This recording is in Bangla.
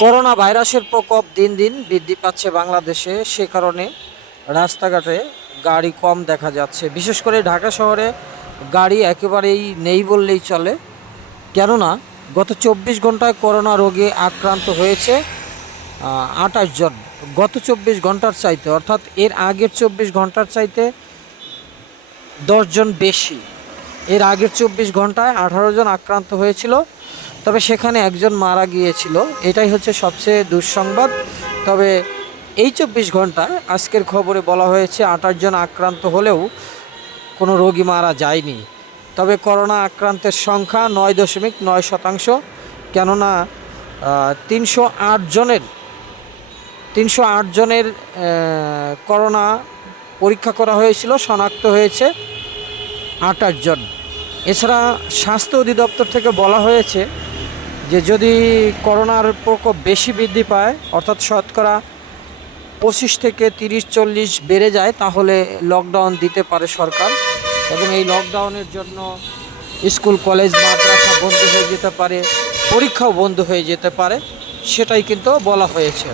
করোনা ভাইরাসের প্রকোপ দিন দিন বৃদ্ধি পাচ্ছে বাংলাদেশে, সে কারণে রাস্তাঘাটে গাড়ি কম দেখা যাচ্ছে। বিশেষ করে ঢাকা শহরে গাড়ি একেবারেই নেই বললেই চলে। কেননা গত চব্বিশ ঘন্টায় করোনা রোগে আক্রান্ত হয়েছে আঠাশ জন। গত চব্বিশ ঘণ্টার চাইতে, অর্থাৎ এর আগের চব্বিশ ঘণ্টার চাইতে দশজন বেশি। এর আগের চব্বিশ ঘন্টায় আঠারো জন আক্রান্ত হয়েছিল। তবে সেখানে একজন মারা গিয়েছিল। এটাই হচ্ছে সবচেয়ে দুঃসংবাদ। তবে এই চব্বিশ ঘন্টায় আজকের খবরে বলা হয়েছে আঠাশ জন আক্রান্ত হলেও কোনো রোগী মারা যায়নি। তবে করোনা আক্রান্তের সংখ্যা নয় দশমিক নয় শতাংশ, কেননা তিনশো আট জনের, তিনশো আট জনের করোনা পরীক্ষা করা হয়েছিল, শনাক্ত হয়েছে আটাশ জন। এছাড়া স্বাস্থ্য অধিদপ্তর থেকে বলা হয়েছে যে যদি করোনার প্রকোপ বেশি বৃদ্ধি পায়, অর্থাৎ শতকরা পঁচিশ থেকে তিরিশ, চল্লিশ বেড়ে যায়, তাহলে লকডাউন দিতে পারে সরকার। এবং এই লকডাউনের জন্য স্কুল, কলেজ, মাদ্রাসা বন্ধ হয়ে যেতে পারে, পরীক্ষাও বন্ধ হয়ে যেতে পারে, সেটাই কিন্তু বলা হয়েছে।